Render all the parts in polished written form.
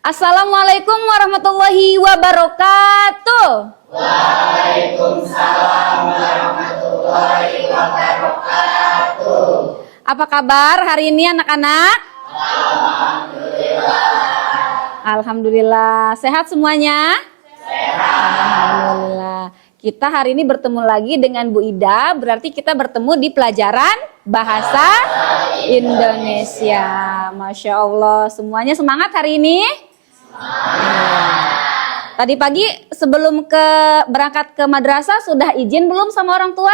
Assalamualaikum warahmatullahi wabarakatuh. Waalaikumsalam warahmatullahi wabarakatuh. Apa kabar hari ini anak-anak? Alhamdulillah. Alhamdulillah. Sehat semuanya? Sehat. Alhamdulillah. Kita hari ini bertemu lagi dengan Bu Ida. Berarti kita bertemu di pelajaran Bahasa Indonesia. Masya Allah. Semuanya semangat hari ini? Tadi pagi sebelum berangkat ke madrasah sudah izin belum sama orang tua?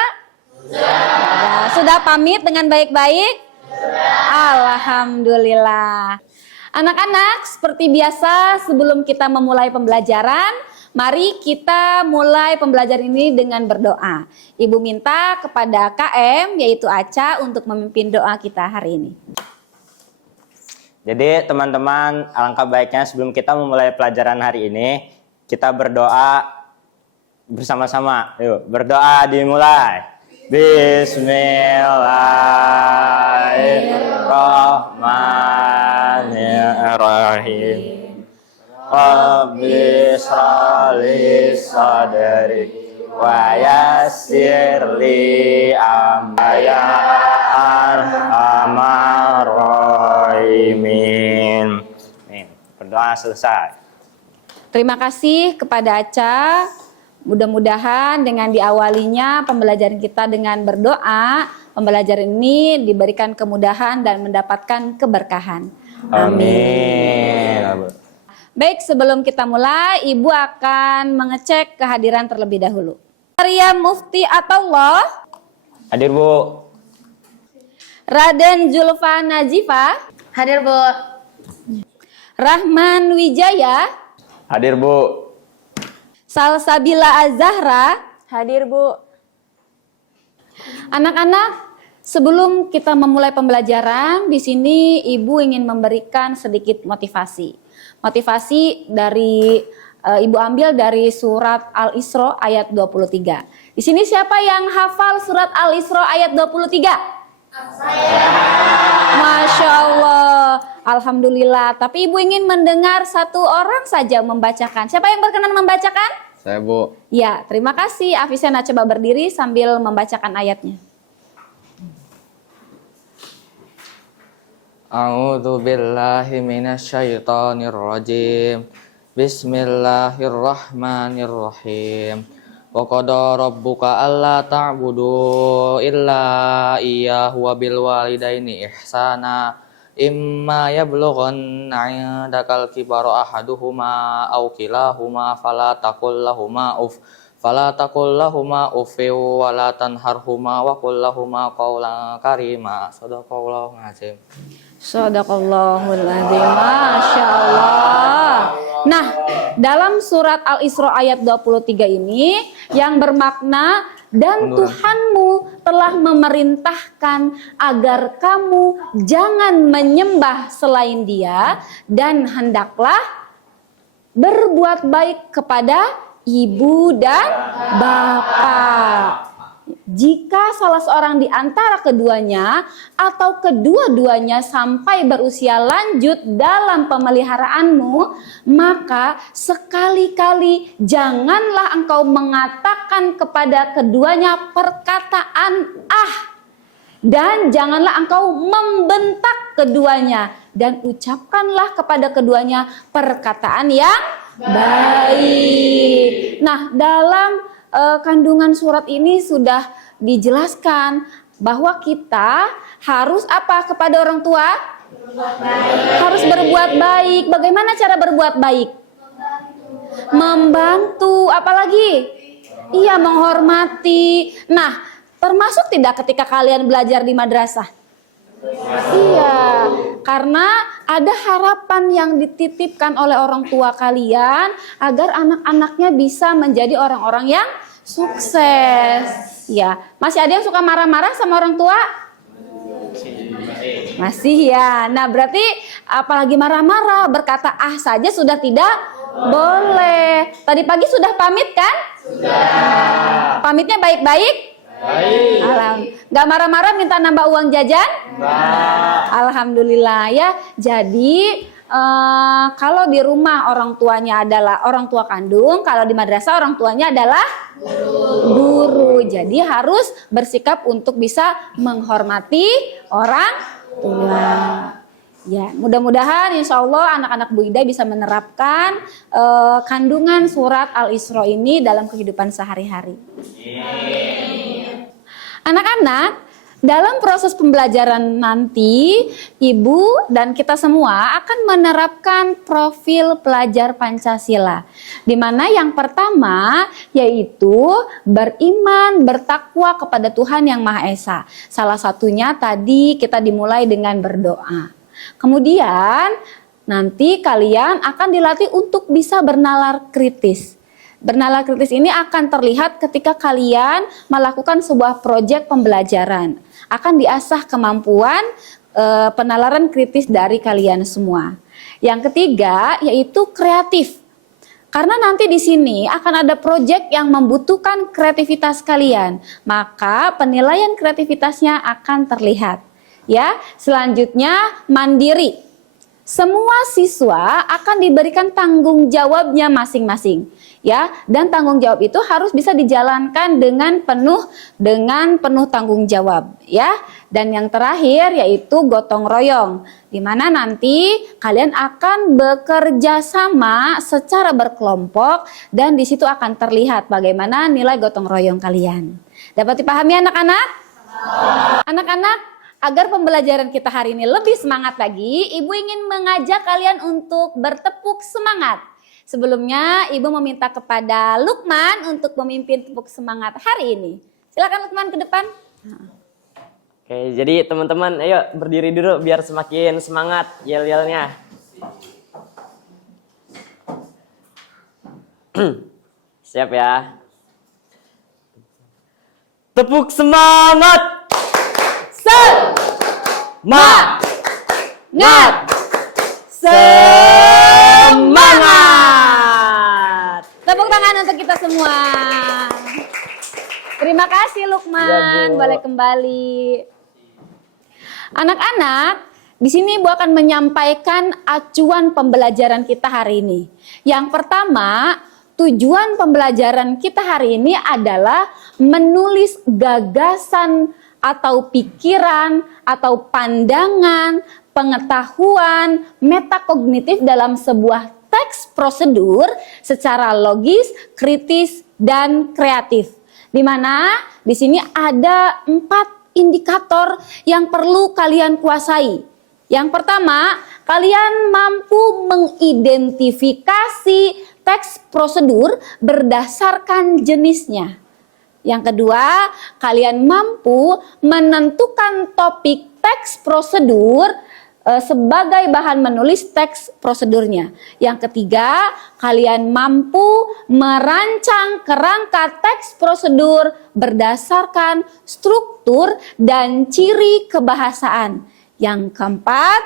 Sudah pamit dengan baik-baik? Alhamdulillah. Anak-anak, seperti biasa sebelum kita memulai pembelajaran, mari kita mulai pembelajaran ini dengan berdoa. Ibu minta kepada KM yaitu Aca untuk memimpin doa kita hari ini. Jadi teman-teman, alangkah baiknya sebelum kita memulai pelajaran hari ini, kita berdoa bersama-sama. Yuk, berdoa dimulai. Bismillahirrahmanirrahim. Rabbi shrah li sadri wa yassir li amri ya arhamar rahimin. Berdoa selesai. Terima kasih kepada Aca. Mudah-mudahan dengan diawalinya pembelajaran kita dengan berdoa, pembelajaran ini diberikan kemudahan dan mendapatkan keberkahan. Amin. Baik, sebelum kita mulai, Ibu akan mengecek kehadiran terlebih dahulu. Maria Mufti Atullah. Hadir, Bu. Raden Julfa Najifa. Hadir, Bu. Rahman Wijaya. Hadir, Bu. Salsabila Az-Zahra. Hadir, Bu. Anak-anak, sebelum kita memulai pembelajaran, di sini Ibu ingin memberikan sedikit motivasi. Motivasi dari Ibu ambil dari surat Al-Isra ayat 23. Di sini siapa yang hafal surat Al-Isra ayat 23? Masya Allah, Alhamdulillah. Tapi Ibu ingin mendengar satu orang saja membacakan. Siapa yang berkenan membacakan? Saya, Bu. Ya, terima kasih. Afisena coba berdiri sambil membacakan ayatnya. A'udzu billahi minasyaitonir rajim. Bismillahirrahmanirrahim. Wa qada rabbuka alla ta'budu illa iyyahu wa bil walidaini ihsana. Imma yablughanna 'indakal kibara ahaduhuma aw kilahuma fala taqul lahumā uffin wa la tanharhumā wa qul lahumā qawlan karīmā. Shadaqallahul 'azim. Shadaqallahul 'azim. Masya Allah. Nah, dalam surat Al-Isra ayat 23 ini yang bermakna dan Tuhanmu telah memerintahkan agar kamu jangan menyembah selain Dia dan hendaklah berbuat baik kepada ibu dan bapak. Jika salah seorang di antara keduanya atau kedua-duanya sampai berusia lanjut dalam pemeliharaanmu, maka sekali-kali janganlah engkau mengatakan kepada keduanya perkataan "ah", dan janganlah engkau membentak keduanya, dan ucapkanlah kepada keduanya perkataan yang baik. Nah, dalam kandungan surat ini sudah dijelaskan bahwa kita harus apa kepada orang tua? Harus berbuat baik. Bagaimana cara berbuat baik? Membantu, apalagi? Iya, menghormati. Nah, termasuk tidak ketika kalian belajar di madrasah? Iya, karena ada harapan yang dititipkan oleh orang tua kalian agar anak-anaknya bisa menjadi orang-orang yang sukses. Ya, masih ada yang suka marah-marah sama orang tua? Masih ya. Nah, berarti apalagi marah-marah, berkata ah saja sudah tidak boleh. Tadi pagi sudah pamit kan? Sudah. Pamitnya baik-baik? Baik. Gak marah-marah minta nambah uang jajan? Alhamdulillah ya. Jadi kalau di rumah orang tuanya adalah orang tua kandung, kalau di madrasah orang tuanya adalah guru. Jadi harus bersikap untuk bisa menghormati orang tua. Ya, mudah-mudahan insya Allah anak-anak Bu Ida bisa menerapkan kandungan surat Al-Isra ini dalam kehidupan sehari-hari. Anak-anak, dalam proses pembelajaran nanti, Ibu dan kita semua akan menerapkan profil pelajar Pancasila. Di mana yang pertama yaitu beriman, bertakwa kepada Tuhan Yang Maha Esa. Salah satunya tadi kita dimulai dengan berdoa. Kemudian nanti kalian akan dilatih untuk bisa bernalar kritis. Bernalar kritis ini akan terlihat ketika kalian melakukan sebuah proyek pembelajaran. Akan diasah kemampuan penalaran kritis dari kalian semua. Yang ketiga yaitu kreatif. Karena nanti di sini akan ada proyek yang membutuhkan kreativitas kalian, maka penilaian kreativitasnya akan terlihat. Ya, selanjutnya mandiri. Semua siswa akan diberikan tanggung jawabnya masing-masing, ya. Dan tanggung jawab itu harus bisa dijalankan dengan penuh tanggung jawab, ya. Dan yang terakhir yaitu gotong royong, di mana nanti kalian akan bekerja sama secara berkelompok dan di situ akan terlihat bagaimana nilai gotong royong kalian. Dapat dipahami anak-anak? Anak-anak, agar pembelajaran kita hari ini lebih semangat lagi, Ibu ingin mengajak kalian untuk bertepuk semangat. Sebelumnya, Ibu meminta kepada Lukman untuk memimpin tepuk semangat hari ini. Silakan Lukman ke depan. Oke, jadi teman-teman, ayo berdiri dulu biar semakin semangat yel-yelnya. Siap ya? Tepuk semangat! Semangat! Tepuk tangan untuk kita semua. Terima kasih Lukman, Bu. boleh kembali. Anak-anak, di sini Ibu akan menyampaikan acuan pembelajaran kita hari ini. Yang pertama, tujuan pembelajaran kita hari ini adalah menulis gagasan atau pikiran, atau pandangan, pengetahuan, metakognitif dalam sebuah teks prosedur secara logis, kritis, dan kreatif. Di mana di sini ada 4 indikator yang perlu kalian kuasai. Yang pertama, kalian mampu mengidentifikasi teks prosedur berdasarkan jenisnya. Yang kedua, kalian mampu menentukan topik teks prosedur sebagai bahan menulis teks prosedurnya. Yang ketiga, kalian mampu merancang kerangka teks prosedur berdasarkan struktur dan ciri kebahasaan. Yang keempat,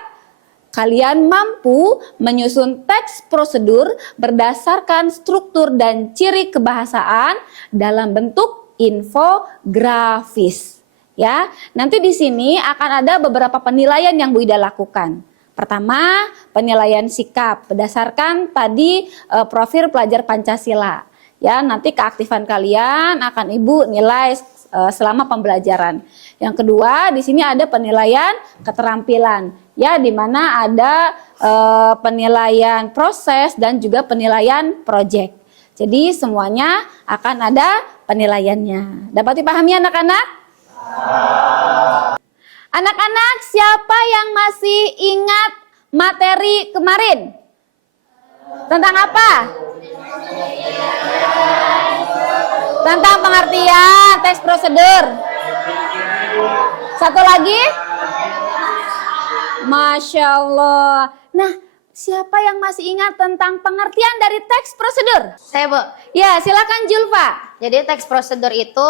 kalian mampu menyusun teks prosedur berdasarkan struktur dan ciri kebahasaan dalam bentuk infografis. Ya, nanti di sini akan ada beberapa penilaian yang Bu Ida lakukan. Pertama, penilaian sikap berdasarkan tadi profil pelajar Pancasila. Ya, nanti keaktifan kalian akan Ibu nilai selama pembelajaran. Yang kedua, di sini ada penilaian keterampilan. Ya, di mana ada penilaian proses dan juga penilaian proyek. Jadi semuanya akan ada penilaiannya. Dapat dipahami anak-anak? Anak-anak, siapa yang masih ingat materi kemarin? Tentang apa? Tentang pengertian teks prosedur. Satu lagi? Masya Allah. Nah, siapa yang masih ingat tentang pengertian dari teks prosedur? Saya, Bu. Ya, silakan Julfa. Jadi teks prosedur itu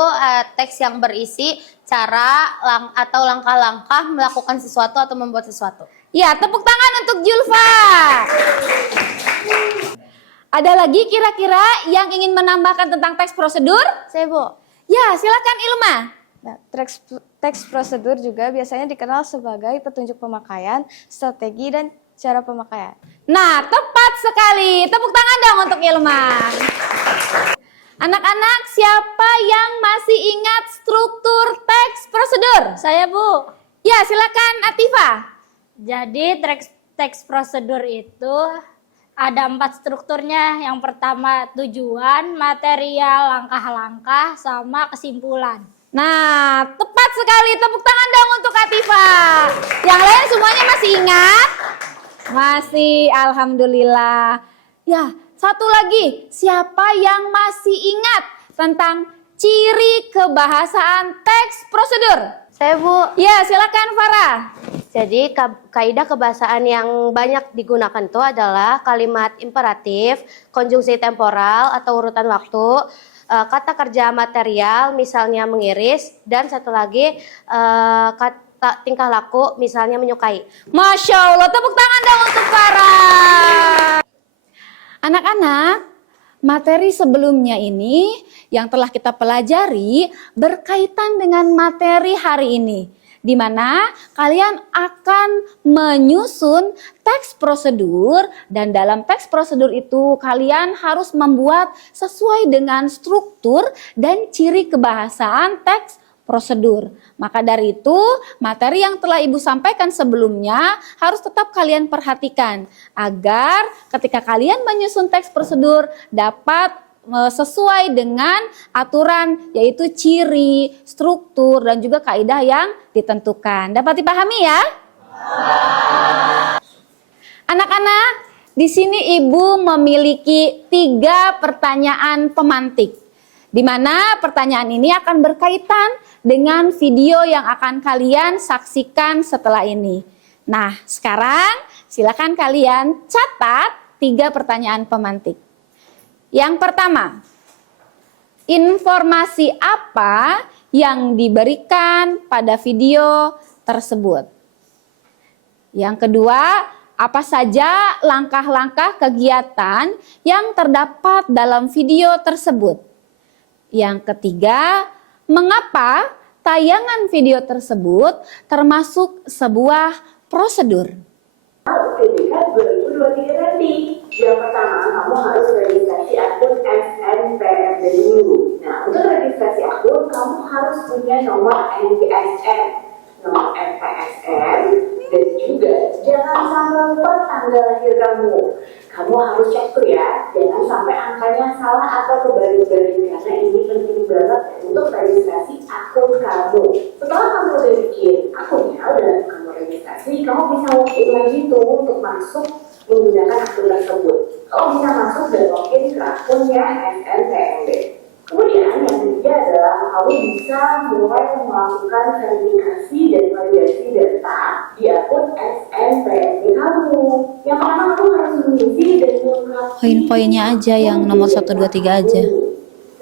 teks yang berisi cara atau langkah-langkah melakukan sesuatu atau membuat sesuatu. Ya, tepuk tangan untuk Julfa. Ada lagi kira-kira yang ingin menambahkan tentang teks prosedur? Saya, Bu. Ya, silakan Ilma. Nah, teks prosedur juga biasanya dikenal sebagai petunjuk pemakaian, strategi, dan cara pemakaian. Nah, tepat sekali. Tepuk tangan dong untuk Ilman. Anak-anak, siapa yang masih ingat struktur teks prosedur? Saya, Bu. Ya, silakan Atifa. Jadi teks prosedur itu ada 4 strukturnya. Yang pertama tujuan, material, langkah-langkah, sama kesimpulan. Nah, tepat sekali. Tepuk tangan dong untuk Atifa. Yang lain semuanya masih ingat? Masih, alhamdulillah. Ya, satu lagi. Siapa yang masih ingat tentang ciri kebahasaan teks prosedur? Saya, Bu. Ya, silakan Farah. Jadi kaidah kebahasaan yang banyak digunakan itu adalah kalimat imperatif, konjungsi temporal atau urutan waktu, kata kerja material misalnya mengiris, dan satu lagi kata tingkah laku misalnya menyukai. Masya Allah, tepuk tangan dong untuk Farah. Anak-anak, materi sebelumnya ini yang telah kita pelajari berkaitan dengan materi hari ini, di mana kalian akan menyusun teks prosedur, dan dalam teks prosedur itu kalian harus membuat sesuai dengan struktur dan ciri kebahasaan teks prosedur. Maka dari itu, materi yang telah Ibu sampaikan sebelumnya harus tetap kalian perhatikan agar ketika kalian menyusun teks prosedur dapat sesuai dengan aturan, yaitu ciri, struktur, dan juga kaidah yang ditentukan. Dapat dipahami ya? Anak-anak, di sini Ibu memiliki 3 pertanyaan pemantik, di mana pertanyaan ini akan berkaitan dengan video yang akan kalian saksikan setelah ini. Nah, sekarang silakan kalian catat 3 pertanyaan pemantik. Yang pertama, informasi apa yang diberikan pada video tersebut? Yang kedua, apa saja langkah-langkah kegiatan yang terdapat dalam video tersebut? Yang ketiga, mengapa tayangan video tersebut termasuk sebuah prosedur? UTBK 2023 nanti. Yang pertama, kamu harus registrasi akun SNPNB dulu. Nah, untuk registrasi akun, kamu harus punya nomor NPSN, nomor NPSN, dan juga jangan sampai lupa tanggal lahir kamu. Kamu harus cek tuh ya, jangan sampai angkanya salah atau kebalik-balik, karena ini penting banget untuk registrasi akun kamu. Setelah kamu udah bikin akunnya, udah kamu registrasi, kamu bisa login lagi tuh untuk masuk menggunakan akun tersebut. Kamu bisa masuk dan login ke akunnya SNPNB. Kemudian yang ketiga adalah kamu bisa mulai melakukan verifikasi dan validasi data di akun SNPNB kamu. Yang pertama kamu harus mengisi dan melengkapi Poin-poinnya aja yang nomor 1, 2, 3 aja.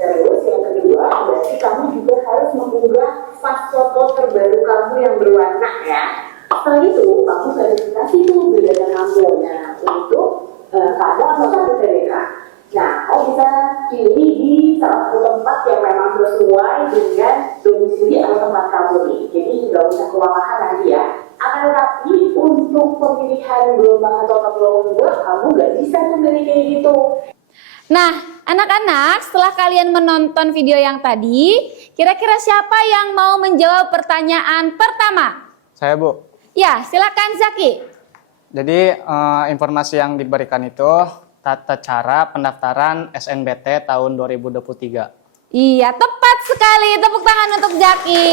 Terus yang kedua berarti kamu juga harus mengunggah pas foto terbaru kamu yang berwarna ya. Setelah itu kamu verifikasi tuh data kamu. Nah untuk kamu anggota UTBK. Nah, kamu bisa pilih di salah satu tempat yang memang sesuai dengan domisili atau tempat kamu nih. Jadi nggak usah kewalahan nanti ya. Akan tetapi untuk pemilihan gelombang atau gelombang kamu nggak bisa tuh kayak gitu. Nah, anak-anak, setelah kalian menonton video yang tadi, kira-kira siapa yang mau menjawab pertanyaan pertama? Saya, Bu. Ya, silakan Zaki. Jadi informasi yang diberikan itu tata cara pendaftaran SNBT tahun 2023. Iya, tepat sekali. Tepuk tangan untuk Zaki.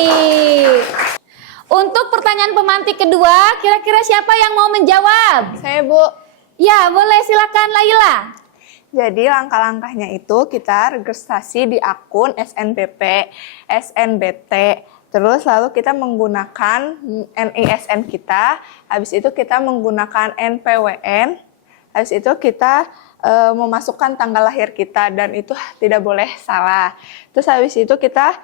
Untuk pertanyaan pemantik kedua, kira-kira siapa yang mau menjawab? Saya, Bu. Ya, boleh, silakan Laila. Jadi langkah-langkahnya itu kita registrasi di akun SNBP, SNBT. Terus lalu kita menggunakan NISN kita, habis itu kita menggunakan NPWN, habis itu kita memasukkan tanggal lahir kita dan itu tidak boleh salah. Terus habis itu kita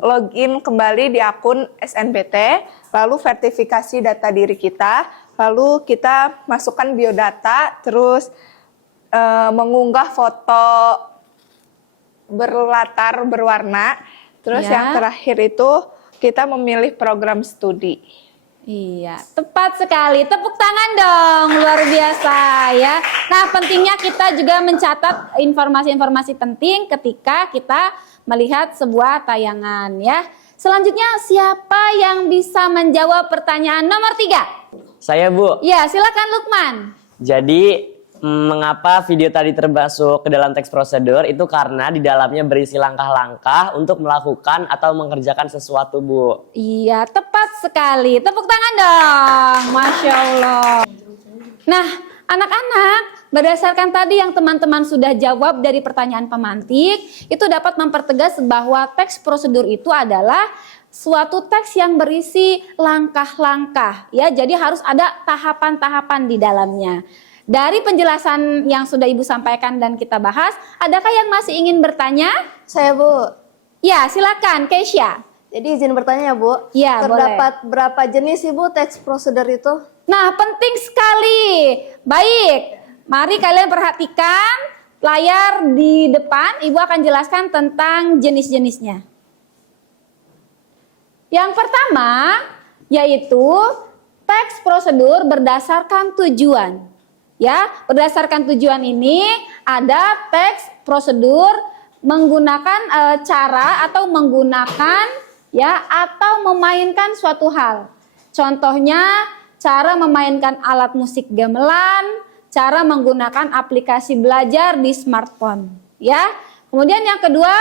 login kembali di akun SNBT, lalu verifikasi data diri kita, lalu kita masukkan biodata, terus mengunggah foto berlatar berwarna, terus Ya. yang terakhir itu kita memilih program studi. Iya, tepat sekali. Tepuk tangan dong, luar biasa ya. Nah, pentingnya kita juga mencatat informasi-informasi penting ketika kita melihat sebuah tayangan ya. Selanjutnya, siapa yang bisa menjawab pertanyaan nomor 3? Saya, Bu. Ya, silakan Lukman. Jadi, mengapa video tadi termasuk ke dalam teks prosedur itu karena di dalamnya berisi langkah-langkah untuk melakukan atau mengerjakan sesuatu, Bu. Iya, tepat sekali. Tepuk tangan dong. Masya Allah. Nah, anak-anak, berdasarkan tadi yang teman-teman sudah jawab dari pertanyaan pemantik, itu dapat mempertegas bahwa teks prosedur itu adalah suatu teks yang berisi langkah-langkah. Ya, jadi harus ada tahapan-tahapan di dalamnya. Dari penjelasan yang sudah Ibu sampaikan dan kita bahas, adakah yang masih ingin bertanya? Saya, Bu. Ya, silakan Keisha. Jadi izin bertanya, Bu. Ya, Terdapat berapa jenis, Ibu, teks prosedur itu? Nah, penting sekali. Baik, mari kalian perhatikan layar di depan. Ibu akan jelaskan tentang jenis-jenisnya. Yang pertama, yaitu teks prosedur berdasarkan tujuan. Ya, berdasarkan tujuan ini ada teks prosedur menggunakan cara atau menggunakan ya atau memainkan suatu hal. Contohnya cara memainkan alat musik gamelan, cara menggunakan aplikasi belajar di smartphone, ya. Kemudian yang kedua,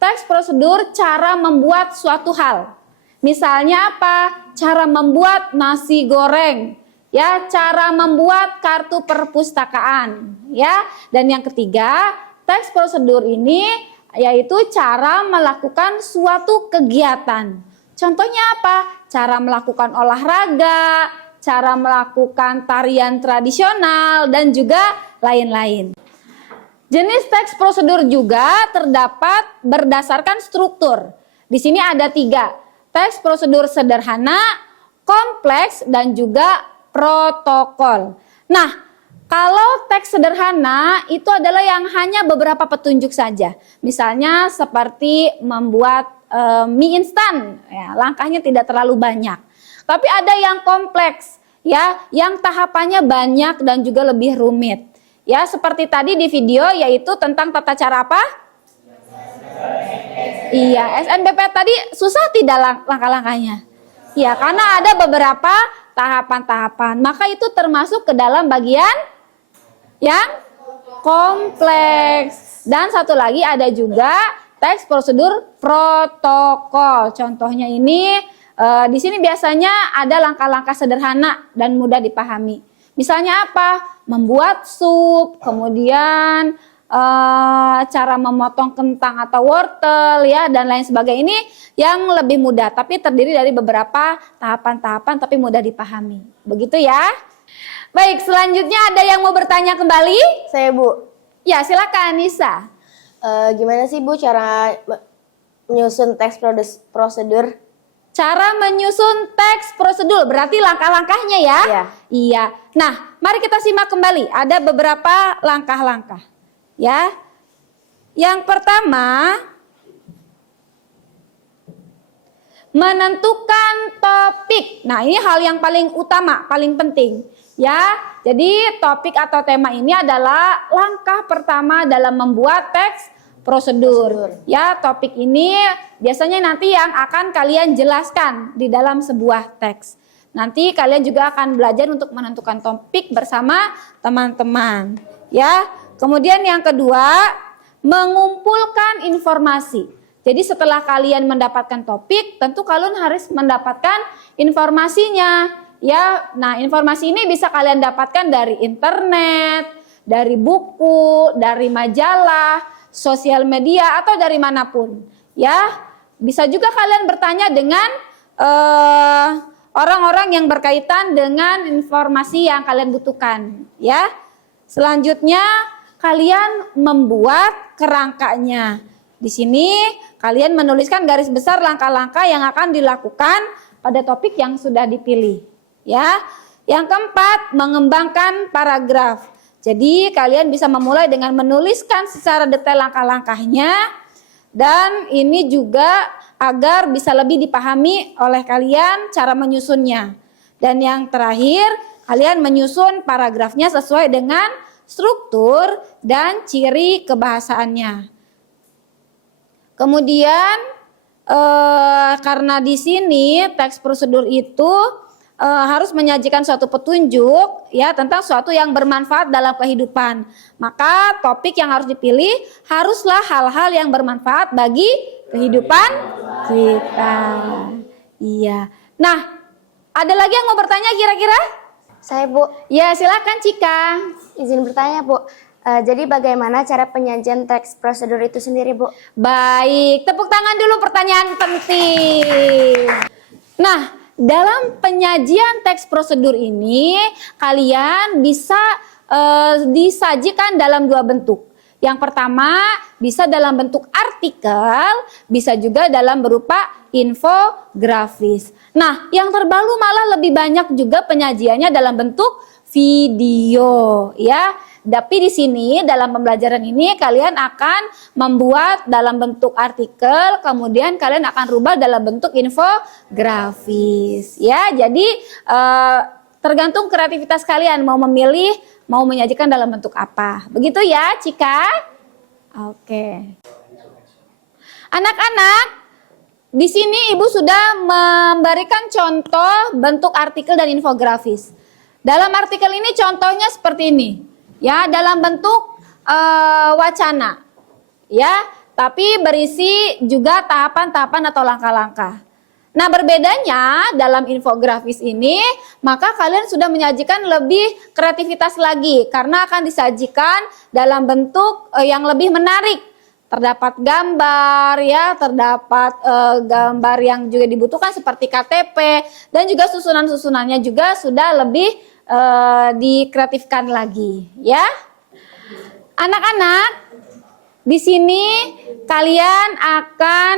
teks prosedur cara membuat suatu hal. Misalnya apa? Cara membuat nasi goreng. Ya, cara membuat kartu perpustakaan, ya. Dan yang ketiga, teks prosedur ini yaitu cara melakukan suatu kegiatan. Contohnya apa? Cara melakukan olahraga, cara melakukan tarian tradisional, dan juga lain-lain. Jenis teks prosedur juga terdapat berdasarkan struktur. Di sini ada 3, teks prosedur sederhana, kompleks, dan juga protokol. Nah, kalau teks sederhana itu adalah yang hanya beberapa petunjuk saja. Misalnya seperti membuat mie instan, ya, langkahnya tidak terlalu banyak. Tapi ada yang kompleks, ya, yang tahapannya banyak dan juga lebih rumit. Ya, seperti tadi di video yaitu tentang tata cara apa? Iya, SNBP tadi susah tidak langkah-langkahnya? Ya, karena ada beberapa tahapan-tahapan. Maka itu termasuk ke dalam bagian yang kompleks. Dan satu lagi ada juga teks prosedur protokol. Contohnya ini di sini biasanya ada langkah-langkah sederhana dan mudah dipahami. Misalnya apa? Membuat sup, kemudian cara memotong kentang atau wortel, ya, dan lain sebagainya. Ini yang lebih mudah, tapi terdiri dari beberapa tahapan-tahapan tapi mudah dipahami. Begitu ya. Baik, selanjutnya ada yang mau bertanya kembali? Saya, Bu. Ya, silakan Nisa. Gimana sih, Bu, cara menyusun teks prosedur? Cara menyusun teks prosedur, berarti langkah-langkahnya ya? Iya. Iya. Nah, mari kita simak kembali. Ada beberapa langkah-langkah. Ya, yang pertama, menentukan topik. Nah, ini hal yang paling utama, paling penting. Ya, jadi topik atau tema ini adalah langkah pertama dalam membuat teks prosedur. Ya, topik ini biasanya nanti yang akan kalian jelaskan di dalam sebuah teks. Nanti kalian juga akan belajar untuk menentukan topik bersama teman-teman. Ya. Kemudian yang kedua, mengumpulkan informasi. Jadi setelah kalian mendapatkan topik, tentu kalian harus mendapatkan informasinya. Ya, nah informasi ini bisa kalian dapatkan dari internet, dari buku, dari majalah, sosial media, atau dari manapun. Ya, bisa juga kalian bertanya dengan orang-orang yang berkaitan dengan informasi yang kalian butuhkan. Ya, selanjutnya kalian membuat kerangkanya. Di sini kalian menuliskan garis besar langkah-langkah yang akan dilakukan pada topik yang sudah dipilih. Ya. Yang keempat, mengembangkan paragraf. Jadi kalian bisa memulai dengan menuliskan secara detail langkah-langkahnya, dan ini juga agar bisa lebih dipahami oleh kalian cara menyusunnya. Dan yang terakhir, kalian menyusun paragrafnya sesuai dengan struktur dan ciri kebahasaannya. Kemudian karena di sini teks prosedur itu harus menyajikan suatu petunjuk ya tentang suatu yang bermanfaat dalam kehidupan. Maka topik yang harus dipilih haruslah hal-hal yang bermanfaat bagi kehidupan kita. Iya. Nah, ada lagi yang mau bertanya kira-kira? Saya, Bu. Ya, silakan Cika. Izin bertanya, Bu. Jadi bagaimana cara penyajian teks prosedur itu sendiri, Bu? Baik, tepuk tangan dulu, pertanyaan penting. Nah, dalam penyajian teks prosedur ini kalian bisa disajikan dalam dua bentuk. Yang pertama bisa dalam bentuk artikel, bisa juga dalam berupa infografis. Nah, yang terbaru malah lebih banyak juga penyajiannya dalam bentuk video, ya. Tapi di sini dalam pembelajaran ini kalian akan membuat dalam bentuk artikel, kemudian kalian akan rubah dalam bentuk infografis, ya. Jadi tergantung kreativitas kalian mau memilih, mau menyajikan dalam bentuk apa. Begitu ya, Cika? Oke. Anak-anak, di sini Ibu sudah memberikan contoh bentuk artikel dan infografis. Dalam artikel ini contohnya seperti ini. Ya, dalam bentuk wacana, ya, tapi berisi juga tahapan-tahapan atau langkah-langkah. Nah, berbedanya dalam infografis ini, maka kalian sudah menyajikan lebih kreativitas lagi, karena akan disajikan dalam bentuk yang lebih menarik. Terdapat gambar, ya, terdapat gambar yang juga dibutuhkan seperti KTP, dan juga susunan-susunannya juga sudah lebih dikreatifkan lagi, ya. Anak-anak, di sini kalian akan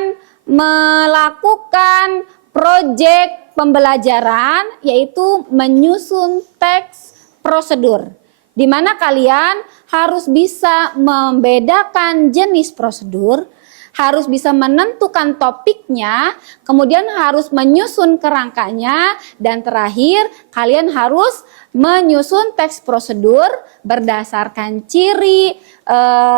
melakukan proyek pembelajaran, yaitu menyusun teks prosedur, di mana kalian harus bisa membedakan jenis prosedur, harus bisa menentukan topiknya, kemudian harus menyusun kerangkanya, dan terakhir kalian harus menyusun teks prosedur berdasarkan ciri,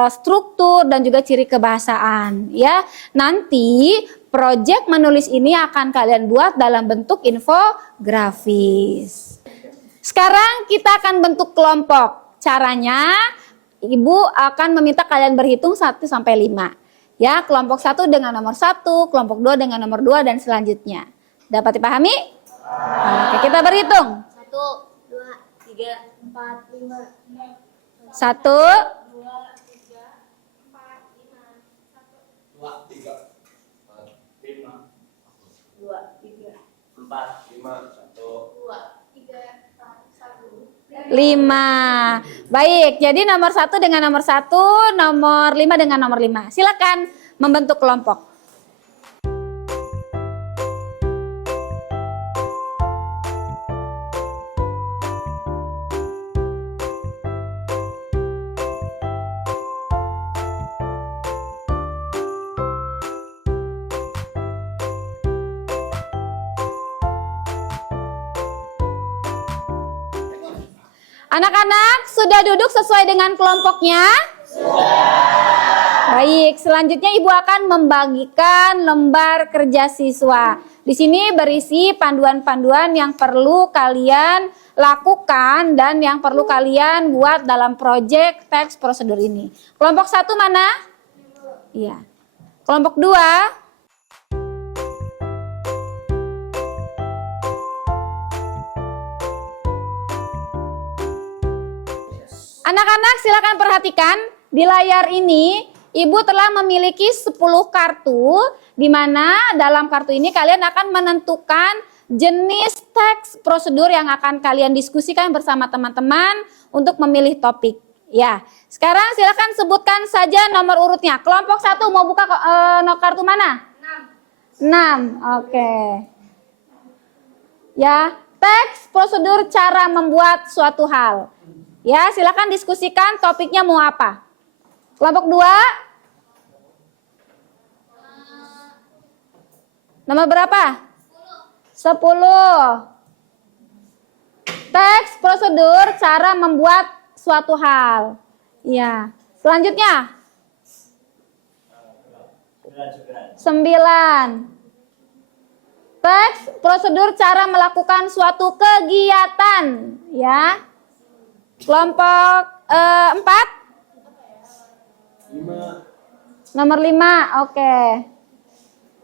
struktur, dan juga ciri kebahasaan. Ya, nanti proyek menulis ini akan kalian buat dalam bentuk infografis. Sekarang kita akan bentuk kelompok. Caranya, Ibu akan meminta kalian berhitung 1 sampai 5. Ya, kelompok 1 dengan nomor 1, kelompok 2 dengan nomor 2, dan selanjutnya. Dapat dipahami? Oke, kita berhitung. 1, 2, 3, 4, 5. 1, 2, 3, 4, 5. 2, 3, 4, 5. 2, 3, 4, 5, 1. 2, 3, 4, 1. 5. Baik, jadi nomor 1 dengan nomor 1, nomor 5 dengan nomor 5. Silakan membentuk kelompok. Anak-anak sudah duduk sesuai dengan kelompoknya? Sudah. Baik, selanjutnya Ibu akan membagikan lembar kerja siswa. Di sini berisi panduan-panduan yang perlu kalian lakukan dan yang perlu kalian buat dalam proyek teks prosedur ini. Kelompok 1 mana? Iya. Kelompok 2? Anak-anak silakan perhatikan di layar ini Ibu telah memiliki 10 kartu, di mana dalam kartu ini kalian akan menentukan jenis teks prosedur yang akan kalian diskusikan bersama teman-teman untuk memilih topik. Ya, sekarang silakan sebutkan saja nomor urutnya. Kelompok 1 mau buka kartu mana? 6. Oke. Ya, teks prosedur cara membuat suatu hal. Ya, silakan diskusikan topiknya mau apa. Kelompok 2. Nomor berapa? 10. Teks prosedur cara membuat suatu hal. Ya. Selanjutnya. 9. Teks prosedur cara melakukan suatu kegiatan. Ya. Kelompok 4. Nomor 5. Oke.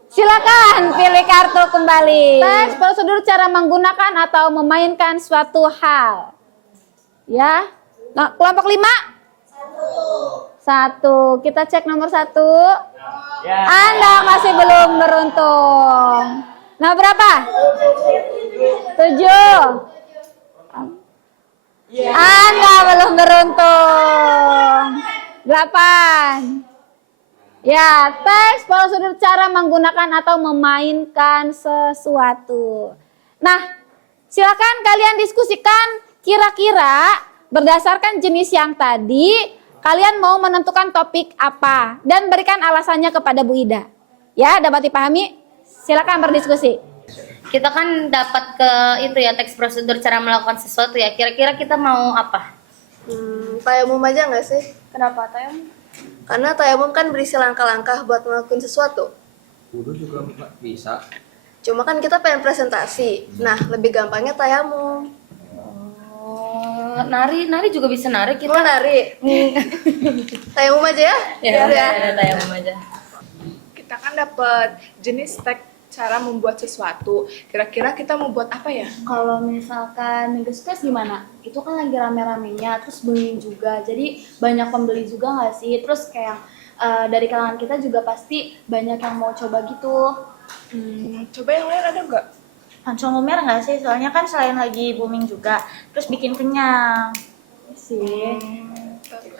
Silakan pilih kartu kembali. Teks prosedur cara menggunakan atau memainkan suatu hal. Ya. Nah, kelompok 5. 1. Kita cek nomor 1. Anda masih belum beruntung. Nah, berapa? 7. Anda belum beruntung. 8. Ya, teks prosedur cara menggunakan atau memainkan sesuatu. Nah, silakan kalian diskusikan kira-kira berdasarkan jenis yang tadi, kalian mau menentukan topik apa dan berikan alasannya kepada Bu Ida. Ya, dapat dipahami? Silakan berdiskusi. Kita kan dapat ke itu ya teks prosedur cara melakukan sesuatu ya. Kira-kira kita mau apa? Tayamum aja nggak sih? Kenapa tayamum? Karena tayamum kan berisi langkah-langkah buat melakukan sesuatu. Wudu juga bisa. Cuma kan kita pengen presentasi. Nah, lebih gampangnya tayamum. Nari juga bisa nari kita. Mau nari? Tayamum aja ya? Ya, tayamum aja. Kita kan dapat jenis teks cara membuat sesuatu. Kira-kira kita mau buat apa ya? Kalau misalkan minggu sukses gimana? Itu kan lagi rame-ramenya, terus booming juga. Jadi banyak pembeli juga nggak sih? Terus kayak dari kalangan kita juga pasti banyak yang mau coba gitu. Coba yang lain ada nggak? Pancong lumer nggak sih? Soalnya kan selain lagi booming juga, terus bikin kenyang. Sih.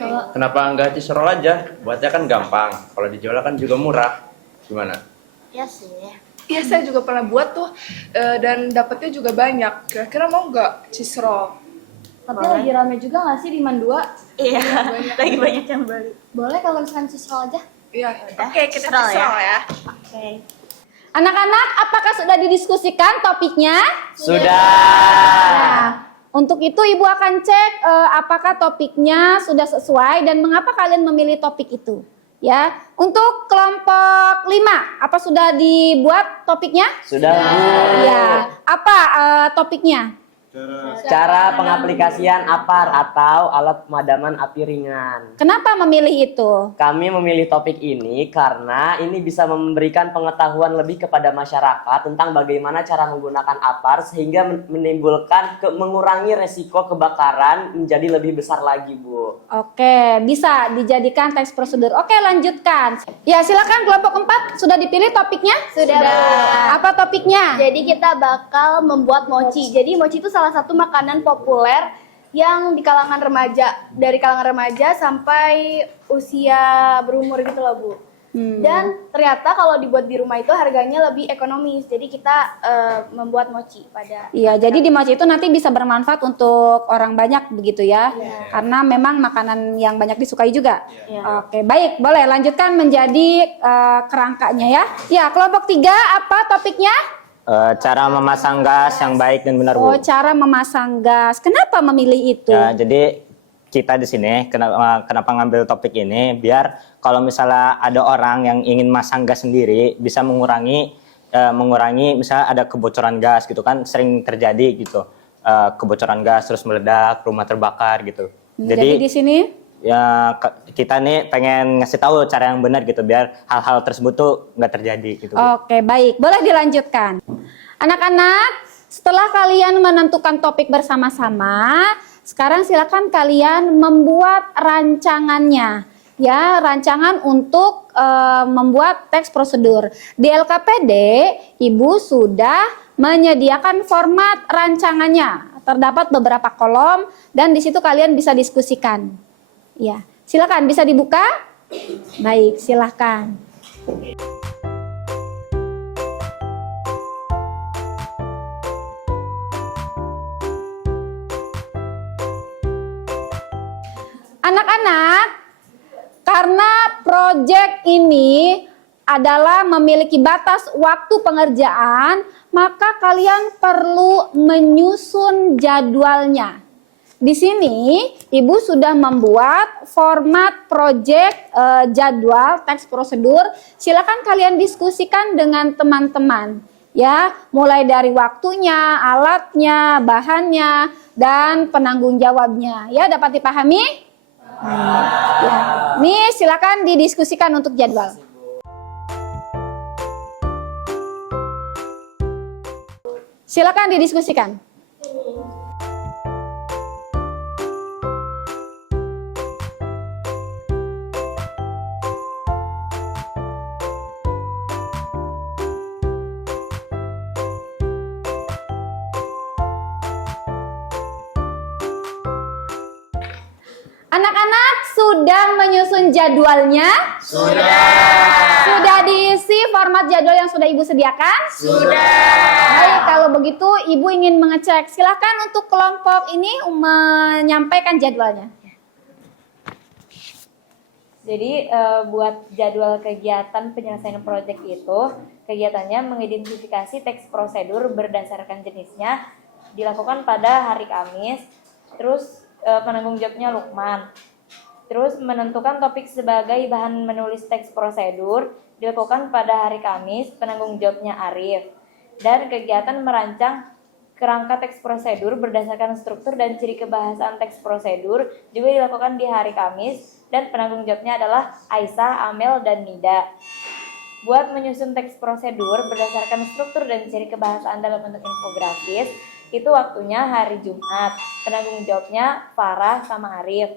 Kalau Kenapa nggak cisrol aja? Buatnya kan gampang. Kalau dijual kan juga murah. Gimana? ya sih. Iya, saya juga pernah buat tuh dan dapetnya juga banyak. Kira-kira mau nggak cisrol? Tapi lagi rame juga nggak sih di Mandua? Iya, lagi banyak yang beli. Boleh kalau misalkan siswa aja? Iya, oke, kita cisrol ya. Oke. Anak-anak, apakah sudah didiskusikan topiknya? Sudah. Nah, untuk itu Ibu akan cek apakah topiknya sudah sesuai dan mengapa kalian memilih topik itu. Ya, untuk kelompok 5, apa sudah dibuat topiknya? Sudah. Ya, apa topiknya? Cara pengaplikasian APAR atau alat pemadaman api ringan. Kenapa memilih itu? Kami memilih topik ini karena ini bisa memberikan pengetahuan lebih kepada masyarakat tentang bagaimana cara menggunakan APAR sehingga menimbulkan mengurangi resiko kebakaran menjadi lebih besar lagi, Bu. Oke, bisa dijadikan teks prosedur. Oke, lanjutkan. Ya, silakan kelompok 4 sudah dipilih topiknya? Sudah, Bu. Apa topiknya? Jadi kita bakal membuat mochi. Jadi mochi itu salah satu makanan populer yang di kalangan remaja, dari kalangan remaja sampai usia berumur gitu loh, Bu. Dan ternyata kalau dibuat di rumah itu harganya lebih ekonomis. Jadi kita membuat mochi pada. Iya, jadi di mochi itu nanti bisa bermanfaat untuk orang banyak begitu ya. Karena memang makanan yang banyak disukai juga. Oke, baik. Boleh lanjutkan menjadi kerangkanya ya. Ya, kelompok 3 apa topiknya? Cara memasang gas yang baik dan benar, Bu. Oh, cara memasang gas. Kenapa memilih itu? Ya, jadi kita di sini kenapa ngambil topik ini biar kalau misalnya ada orang yang ingin masang gas sendiri bisa mengurangi misalnya ada kebocoran gas gitu kan, sering terjadi gitu. Kebocoran gas terus meledak, rumah terbakar gitu. Jadi di sini ya kita nih pengen ngasih tahu cara yang benar gitu biar hal-hal tersebut tuh nggak terjadi gitu. Oke, baik. Boleh dilanjutkan. Anak-anak, setelah kalian menentukan topik bersama-sama, sekarang silakan kalian membuat rancangannya. Ya, rancangan untuk membuat teks prosedur. Di LKPD, Ibu sudah menyediakan format rancangannya. Terdapat beberapa kolom dan di situ kalian bisa diskusikan. Ya, silakan bisa dibuka. Baik, silakan. Anak-anak, karena proyek ini adalah memiliki batas waktu pengerjaan, maka kalian perlu menyusun jadwalnya. Di sini Ibu sudah membuat format project jadwal teks prosedur. Silakan kalian diskusikan dengan teman-teman ya, mulai dari waktunya, alatnya, bahannya, dan penanggung jawabnya. Ya, dapat dipahami? Ya. Nih, silakan didiskusikan untuk jadwal. Silakan didiskusikan. Anak-anak sudah menyusun jadwalnya? Sudah diisi format jadwal yang sudah Ibu sediakan? Baik, kalau begitu Ibu ingin mengecek. Silakan untuk kelompok ini menyampaikan jadwalnya. Jadi buat jadwal kegiatan penyelesaian proyek itu, kegiatannya mengidentifikasi teks prosedur berdasarkan jenisnya, dilakukan pada hari Kamis. Terus penanggung jawabnya Lukman. Terus menentukan topik sebagai bahan menulis teks prosedur dilakukan pada hari Kamis, penanggung jawabnya Arif. Dan kegiatan merancang kerangka teks prosedur berdasarkan struktur dan ciri kebahasaan teks prosedur juga dilakukan di hari Kamis, dan penanggung jawabnya adalah Aisyah, Amel, dan Nida. Buat menyusun teks prosedur berdasarkan struktur dan ciri kebahasaan dalam bentuk infografis, itu waktunya hari Jumat. Penanggung jawabnya Farah sama Arif.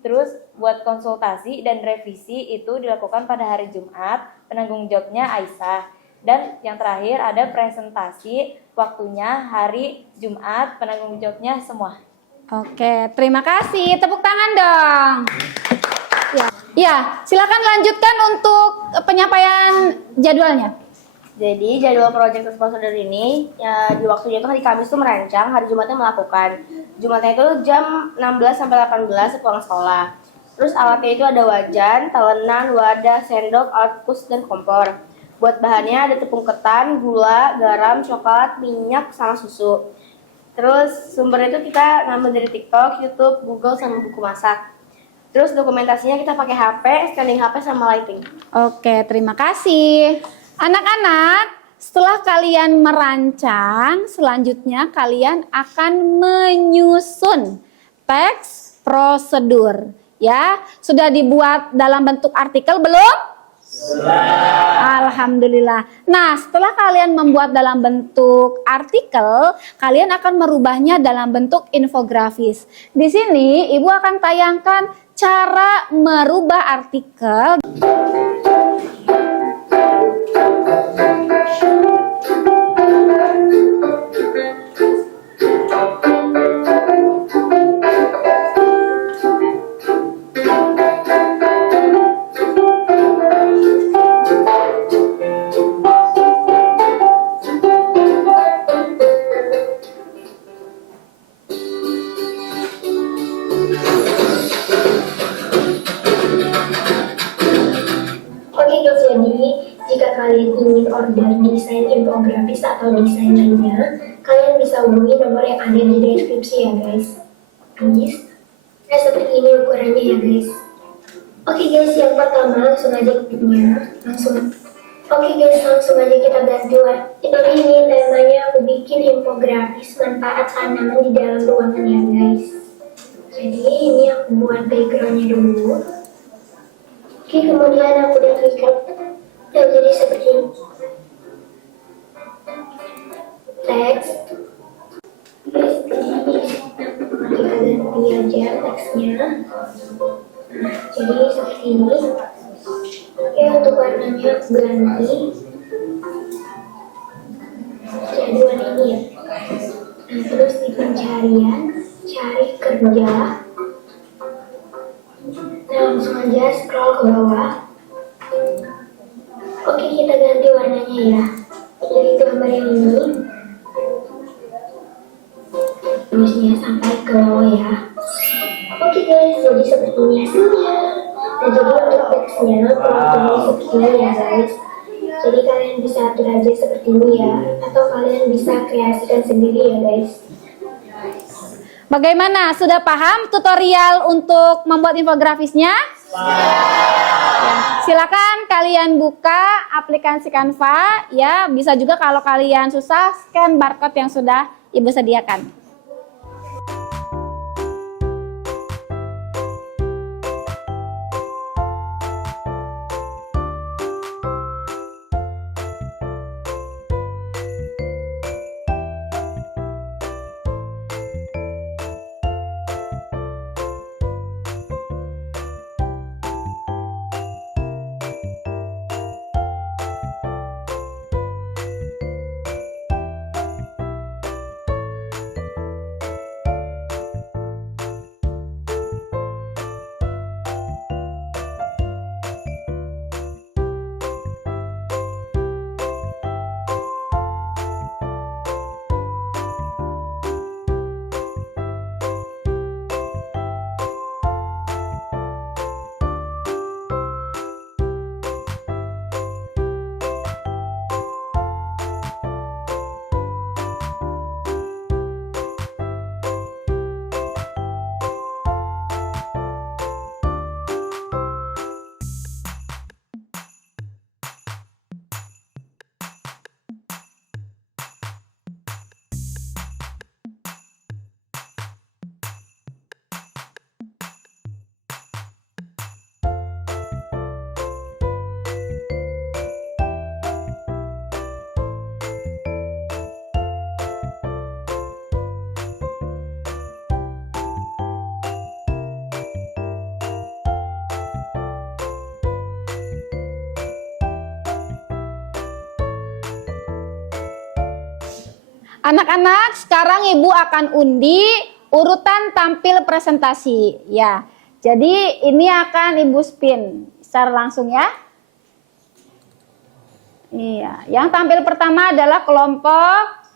Terus buat konsultasi dan revisi itu dilakukan pada hari Jumat. Penanggung jawabnya Aisyah. Dan yang terakhir ada presentasi, waktunya hari Jumat. Penanggung jawabnya semua. Oke, terima kasih. Tepuk tangan dong. Ya, silakan lanjutkan untuk penyampaian jadwalnya. Jadi jadwal proyek teks prosedur ini ya, di waktunya itu hari Kamis tuh merancang, hari Jumatnya melakukan. Jumatnya itu jam 16 sampai 18 pulang sekolah. Terus alatnya itu ada wajan, talenan, wadah, sendok, alat kus, dan kompor. Buat bahannya ada tepung ketan, gula, garam, coklat, minyak, sama susu. Terus sumbernya itu kita ngambil dari TikTok, YouTube, Google, sama buku masak. Terus dokumentasinya kita pakai HP, scanning HP, sama lighting. Oke, terima kasih. Anak-anak, setelah kalian merancang, selanjutnya kalian akan menyusun teks prosedur. Ya, sudah dibuat dalam bentuk artikel belum? Sudah. Alhamdulillah. Nah, setelah kalian membuat dalam bentuk artikel, kalian akan merubahnya dalam bentuk infografis. Di sini Ibu akan tayangkan cara merubah artikel. kalian ingin order desain infografis atau desain lainnya, kalian bisa hubungi nomor yang ada di deskripsi ya guys. Nah seperti ini ukurannya ya guys. Oke guys, yang pertama langsung aja ketiknya. Oke guys, langsung aja kita bantuan. Ini temanya aku bikin infografis manfaat tanaman di dalam ruangan ya guys. Jadi ini aku buat backgroundnya dulu. Oke, kemudian aku udah ikat. Nah, jadi seperti ini. Teks. Kita ganti aja teksnya. Jadi seperti ini. Oke, untuk warnanya aku ganti. Jadi warna ini ya. Nah, terus di pencarian, cari kerja. Nah, langsung aja scroll ke bawah. Oke, kita ganti warnanya ya. Dari gambar yang ini. Terusnya sampai ke bawah ya. Oke guys, jadi seperti ini hasilnya. Nah, jadi untuk teksnya teman-teman seperti ini ya guys. Jadi kalian bisa atur aja seperti ini ya, atau kalian bisa kreasikan sendiri ya guys. Bagaimana? Sudah paham tutorial untuk membuat infografisnya? Ya, silakan kalian buka aplikasi Canva ya. Bisa juga kalau kalian susah scan barcode yang sudah Ibu sediakan. Anak-anak, sekarang Ibu akan undi urutan tampil presentasi ya. Jadi ini akan Ibu spin secara langsung ya. Iya, yang tampil pertama adalah kelompok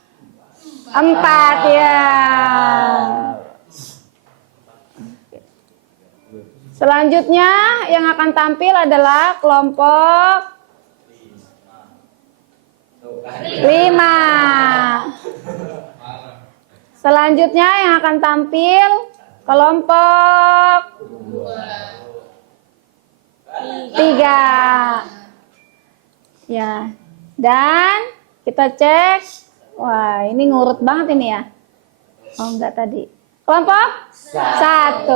4 ya. Selanjutnya yang akan tampil adalah kelompok 5. Selanjutnya yang akan tampil kelompok 3. Ya. Dan kita cek. Wah, ini ngurut banget ini ya. Oh, enggak tadi. Kelompok 1.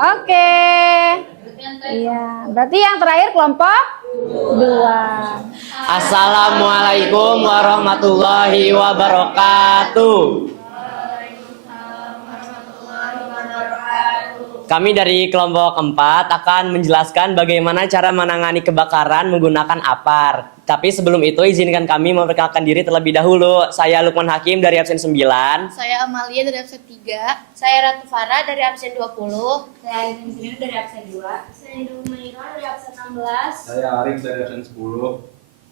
Oke. Iya, berarti yang terakhir kelompok 2. Assalamualaikum warahmatullahi wabarakatuh. Kami dari kelompok 4 akan menjelaskan bagaimana cara menangani kebakaran menggunakan APAR. Tapi sebelum itu izinkan kami memperkenalkan diri terlebih dahulu. Saya Lukman Hakim dari absen 9. Saya Amalia dari absen 3. Saya Ratu Farah dari absen 20. Saya Aidin sendiri dari absen 2. Saya Dumaira dari absen 16. Saya Arif dari absen 10.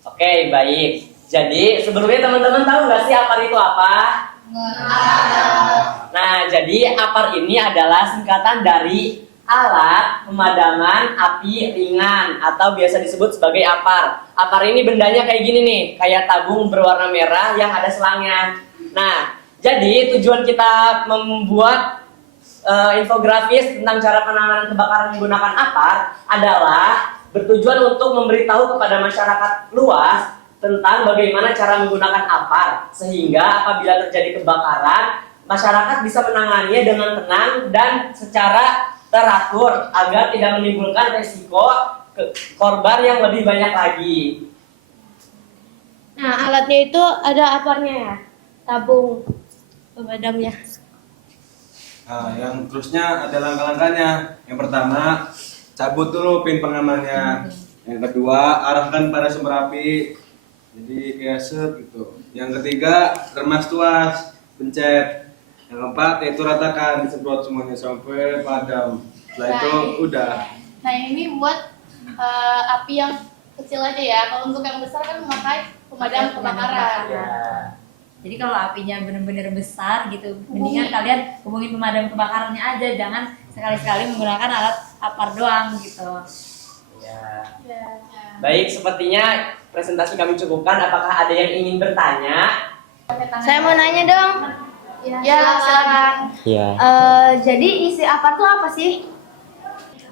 Oke, baik. Jadi sebelumnya teman-teman tahu nggak sih APAR itu apa? Nah, jadi APAR ini adalah singkatan dari alat pemadaman api ringan atau biasa disebut sebagai APAR. APAR ini bendanya kayak gini nih, kayak tabung berwarna merah yang ada selangnya. Nah, jadi tujuan kita membuat infografis tentang cara penanganan kebakaran menggunakan APAR adalah bertujuan untuk memberitahu kepada masyarakat luas tentang bagaimana cara menggunakan APAR, sehingga apabila terjadi kebakaran, masyarakat bisa menanganinya dengan tenang dan secara teratur agar tidak menimbulkan resiko korban yang lebih banyak lagi. Nah, alatnya itu ada APAR-nya ya, tabung pemadamnya. Nah, yang terusnya ada langkah-langkahnya. Yang pertama, cabut dulu pin pengamannya. Yang kedua, arahkan pada sumber api. Jadi kayak set gitu. Yang ketiga, remas tuas, pencet. Yang keempat, yaitu ratakan, disemprot semuanya sampai padam. Setelah itu udah. Nah ini buat api yang kecil aja ya. Kalau untuk yang besar kan memakai pemadam kebakaran. Jadi kalau apinya benar-benar besar gitu, mendingan kalian hubungin pemadam kebakarannya aja, jangan sekali-sekali menggunakan alat APAR doang gitu. Baik, sepertinya presentasi kami cukupkan. Apakah ada yang ingin bertanya? Saya mau nanya dong. Ya, silakan. Iya. Jadi isi apar tuh apa sih?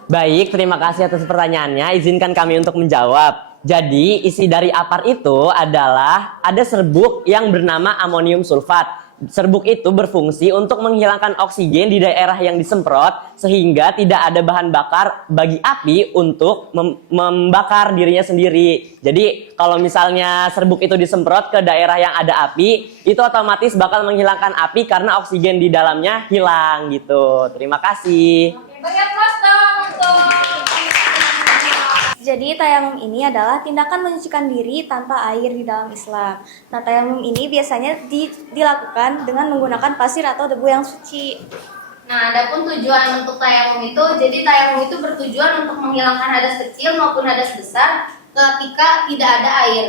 Baik, terima kasih atas pertanyaannya. Izinkan kami untuk menjawab. Jadi, isi dari apar itu adalah ada serbuk yang bernama amonium sulfat. Serbuk itu berfungsi untuk menghilangkan oksigen di daerah yang disemprot sehingga tidak ada bahan bakar bagi api untuk membakar dirinya sendiri. Jadi kalau misalnya serbuk itu disemprot ke daerah yang ada api, itu otomatis bakal menghilangkan api karena oksigen di dalamnya hilang gitu. Terima kasih. Jadi tayamum ini adalah tindakan menyucikan diri tanpa air di dalam Islam. Nah, tayamum ini biasanya dilakukan dengan menggunakan pasir atau debu yang suci. Nah, adapun tujuan untuk tayamum itu, jadi tayamum itu bertujuan untuk menghilangkan hadas kecil maupun hadas besar ketika tidak ada air.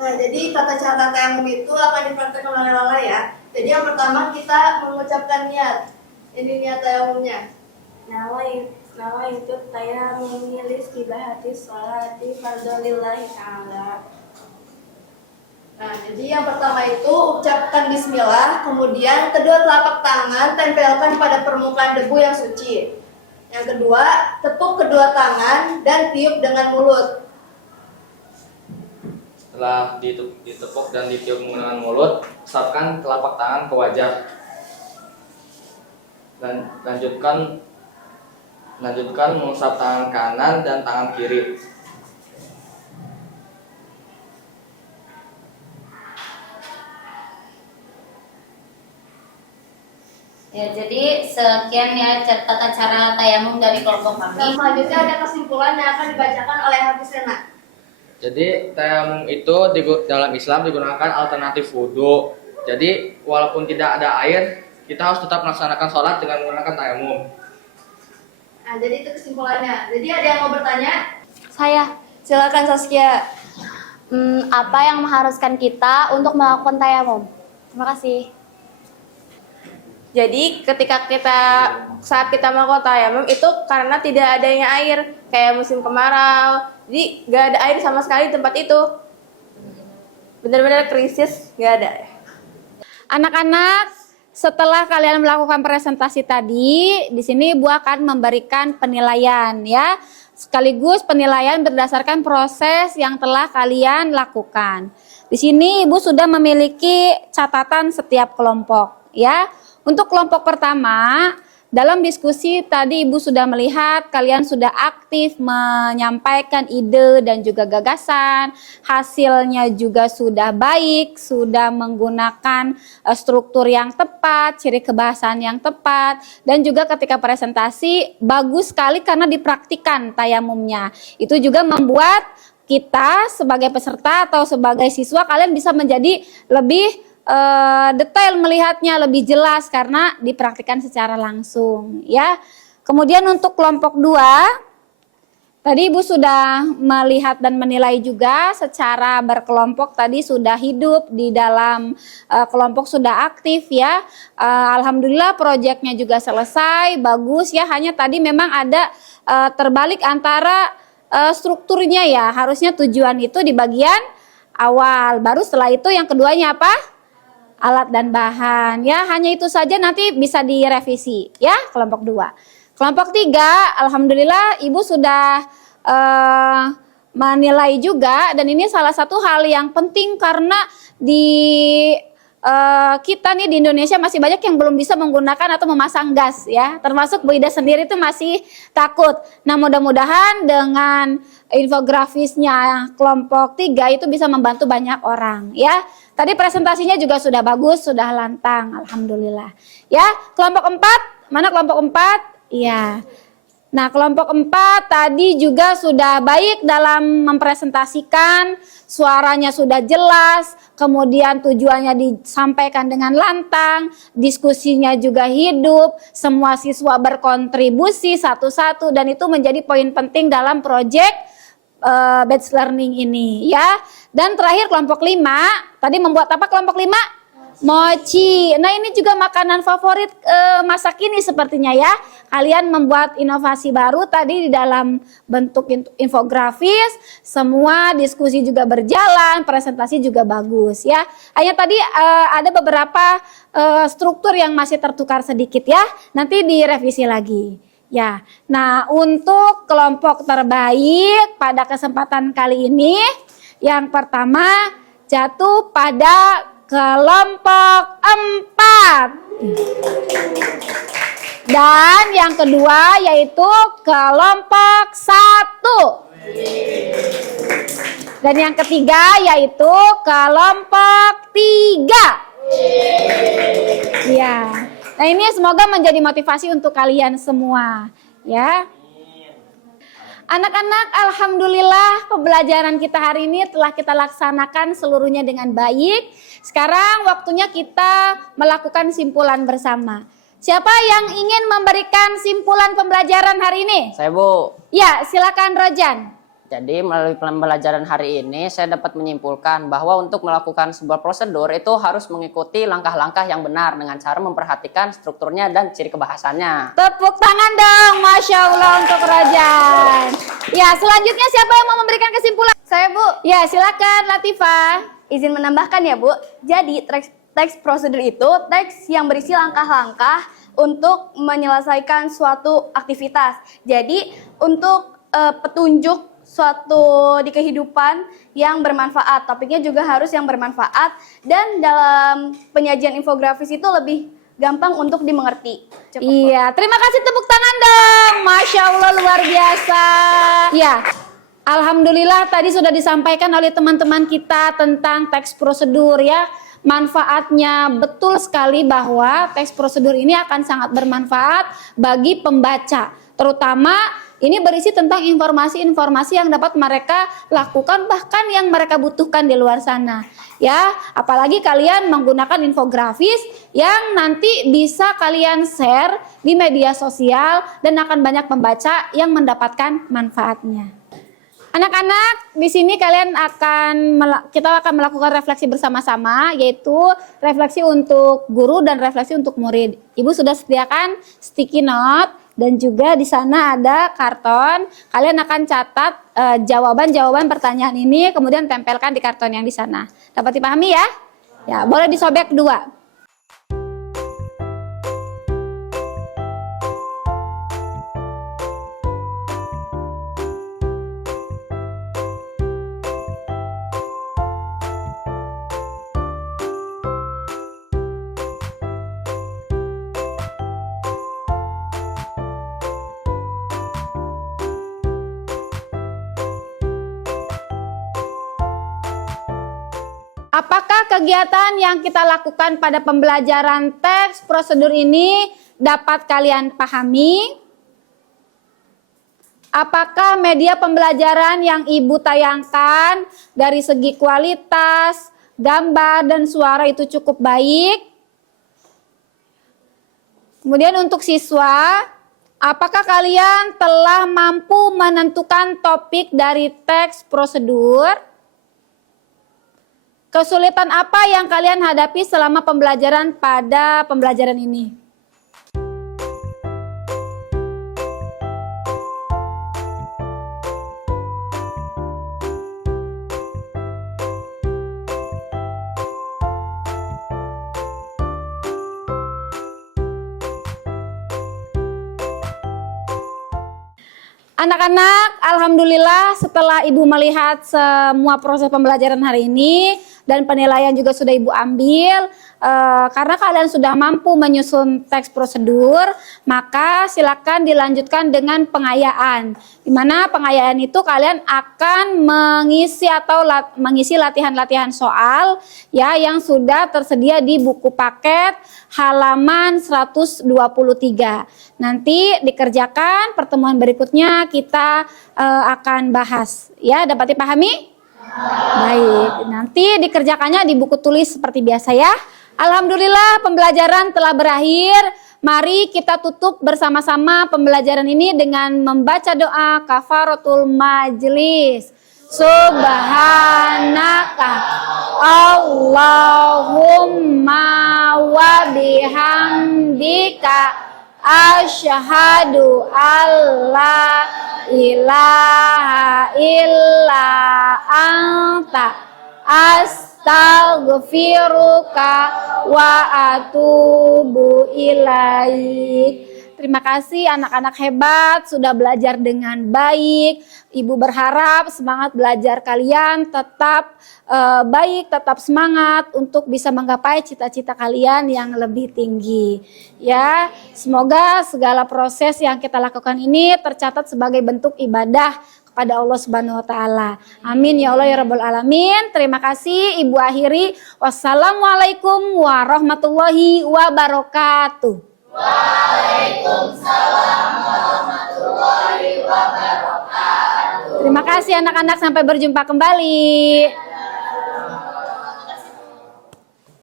Nah, jadi tata cara tayamum itu akan dipraktekkan oleh Lala ya. Jadi yang pertama kita mengucapkan niat. Ini niat tayamumnya. Nama itu tayamum listi sholati fardolillahi ta'ala. Nah, jadi yang pertama itu ucapkan bismillah, kemudian kedua telapak tangan tempelkan pada permukaan debu yang suci. Yang kedua, tepuk kedua tangan dan tiup dengan mulut. Setelah ditepuk dan ditiup menggunakan mulut, usapkan telapak tangan ke wajah. Dan lanjutkan mengusap tangan kanan dan tangan kiri. Ya, jadi sekian ya tata cara tayamum dari kelompok kami. Nah, selanjutnya ada kesimpulan yang akan dibacakan oleh Hafiz Sena. Jadi tayamum itu dalam Islam digunakan alternatif wudhu. Jadi walaupun tidak ada air, kita harus tetap melaksanakan sholat dengan menggunakan tayamum. Nah, jadi itu kesimpulannya. Jadi ada yang mau bertanya? Saya. Silakan Saskia. Apa yang mengharuskan kita untuk melakukan tayamum? Terima kasih. Jadi saat kita melakukan tayamum itu karena tidak adanya air, kayak musim kemarau. Jadi nggak ada air sama sekali di tempat itu. Benar-benar krisis, nggak ada. Anak-anak, setelah kalian melakukan presentasi tadi, di sini Ibu akan memberikan penilaian ya. Sekaligus penilaian berdasarkan proses yang telah kalian lakukan. Di sini Ibu sudah memiliki catatan setiap kelompok ya. Untuk kelompok pertama, dalam diskusi tadi Ibu sudah melihat kalian sudah aktif menyampaikan ide dan juga gagasan. Hasilnya juga sudah baik, sudah menggunakan struktur yang tepat, ciri kebahasaan yang tepat. Dan juga ketika presentasi bagus sekali karena dipraktikkan tayamumnya. Itu juga membuat kita sebagai peserta atau sebagai siswa kalian bisa menjadi lebih detail melihatnya, lebih jelas karena dipraktikkan secara langsung ya. Kemudian untuk kelompok 2 tadi Ibu sudah melihat dan menilai juga secara berkelompok tadi sudah hidup di dalam kelompok, sudah aktif ya. Alhamdulillah proyeknya juga selesai, bagus ya. Hanya tadi memang ada terbalik antara strukturnya ya. Harusnya tujuan itu di bagian awal, baru setelah itu yang keduanya apa? Alat dan bahan ya, hanya itu saja, nanti bisa direvisi ya kelompok 2. Kelompok 3 alhamdulillah Ibu sudah menilai juga, dan ini salah satu hal yang penting karena di kita nih di Indonesia masih banyak yang belum bisa menggunakan atau memasang gas ya, termasuk Bu Ida sendiri itu masih takut. Nah, mudah-mudahan dengan infografisnya kelompok 3 itu bisa membantu banyak orang ya. Tadi presentasinya juga sudah bagus, sudah lantang, alhamdulillah. Ya, kelompok 4, mana kelompok 4? Iya. Nah, kelompok 4 tadi juga sudah baik dalam mempresentasikan, suaranya sudah jelas, kemudian tujuannya disampaikan dengan lantang, diskusinya juga hidup, semua siswa berkontribusi satu-satu, dan itu menjadi poin penting dalam proyek batch learning ini ya. Dan terakhir kelompok 5, tadi membuat apa kelompok 5? Mochi. Nah, ini juga makanan favorit masa kini sepertinya ya. Kalian membuat inovasi baru tadi di dalam bentuk infografis, semua diskusi juga berjalan, presentasi juga bagus ya. Hanya tadi ada beberapa struktur yang masih tertukar sedikit ya. Nanti direvisi lagi. Ya. Nah, untuk kelompok terbaik pada kesempatan kali ini yang pertama jatuh pada kelompok 4. Dan yang kedua yaitu kelompok 1. Dan yang ketiga yaitu kelompok 3. Ya. Nah, ini semoga menjadi motivasi untuk kalian semua, ya. Anak-anak, alhamdulillah pembelajaran kita hari ini telah kita laksanakan seluruhnya dengan baik. Sekarang waktunya kita melakukan simpulan bersama. Siapa yang ingin memberikan simpulan pembelajaran hari ini? Saya, Bu. Ya, silakan Rojan. Jadi melalui pembelajaran hari ini saya dapat menyimpulkan bahwa untuk melakukan sebuah prosedur itu harus mengikuti langkah-langkah yang benar dengan cara memperhatikan strukturnya dan ciri kebahasannya. Tepuk tangan dong, Masya Allah untuk Rojan. Ya, selanjutnya siapa yang mau memberikan kesimpulan? Saya, Bu. Ya, silakan Latifah. Izin menambahkan ya, Bu. Jadi teks prosedur itu teks yang berisi langkah-langkah untuk menyelesaikan suatu aktivitas. Jadi untuk petunjuk suatu di kehidupan yang bermanfaat. Topiknya juga harus yang bermanfaat dan dalam penyajian infografis itu lebih gampang untuk dimengerti. Iya, terima kasih, tepuk tangan dong. Masya Allah, luar biasa. Ya, alhamdulillah tadi sudah disampaikan oleh teman-teman kita tentang teks prosedur ya. Manfaatnya betul sekali bahwa teks prosedur ini akan sangat bermanfaat bagi pembaca. Terutama ini berisi tentang informasi-informasi yang dapat mereka lakukan bahkan yang mereka butuhkan di luar sana. Ya, apalagi kalian menggunakan infografis yang nanti bisa kalian share di media sosial dan akan banyak pembaca yang mendapatkan manfaatnya. Anak-anak, di sini kita akan melakukan refleksi bersama-sama, yaitu refleksi untuk guru dan refleksi untuk murid. Ibu sudah sediakan sticky note dan juga di sana ada karton. Kalian akan catat jawaban-jawaban pertanyaan ini, kemudian tempelkan di karton yang di sana. Dapat dipahami ya? Ya, boleh disobek 2. Apakah kegiatan yang kita lakukan pada pembelajaran teks prosedur ini dapat kalian pahami? Apakah media pembelajaran yang Ibu tayangkan dari segi kualitas, gambar, dan suara itu cukup baik? Kemudian untuk siswa, apakah kalian telah mampu menentukan topik dari teks prosedur? Kesulitan apa yang kalian hadapi selama pembelajaran pada pembelajaran ini? Anak-anak, alhamdulillah setelah Ibu melihat semua proses pembelajaran hari ini dan penilaian juga sudah Ibu ambil, karena kalian sudah mampu menyusun teks prosedur, maka silakan dilanjutkan dengan pengayaan. Di mana pengayaan itu kalian akan mengisi latihan-latihan soal ya yang sudah tersedia di buku paket halaman 123. Nanti dikerjakan, pertemuan berikutnya kita akan bahas. Ya, dapat dipahami? Baik, nanti dikerjakannya di buku tulis seperti biasa ya. Alhamdulillah pembelajaran telah berakhir. Mari kita tutup bersama-sama pembelajaran ini dengan membaca doa kafaratul majlis. Subhanaka Allahumma wa bihamdika asyhadu alla ilaha illa anta astaghfiruka wa atubu ilaik. Terima kasih anak-anak hebat sudah belajar dengan baik. Ibu berharap semangat belajar kalian tetap baik, tetap semangat untuk bisa menggapai cita-cita kalian yang lebih tinggi. Ya, semoga segala proses yang kita lakukan ini tercatat sebagai bentuk ibadah kepada Allah Subhanahu wa taala. Amin ya Allah ya rabbal alamin. Terima kasih Ibu akhiri. Wassalamualaikum warahmatullahi wabarakatuh. Waalaikumsalam warahmatullahi wabarakatuh. Terima kasih anak-anak, sampai berjumpa kembali.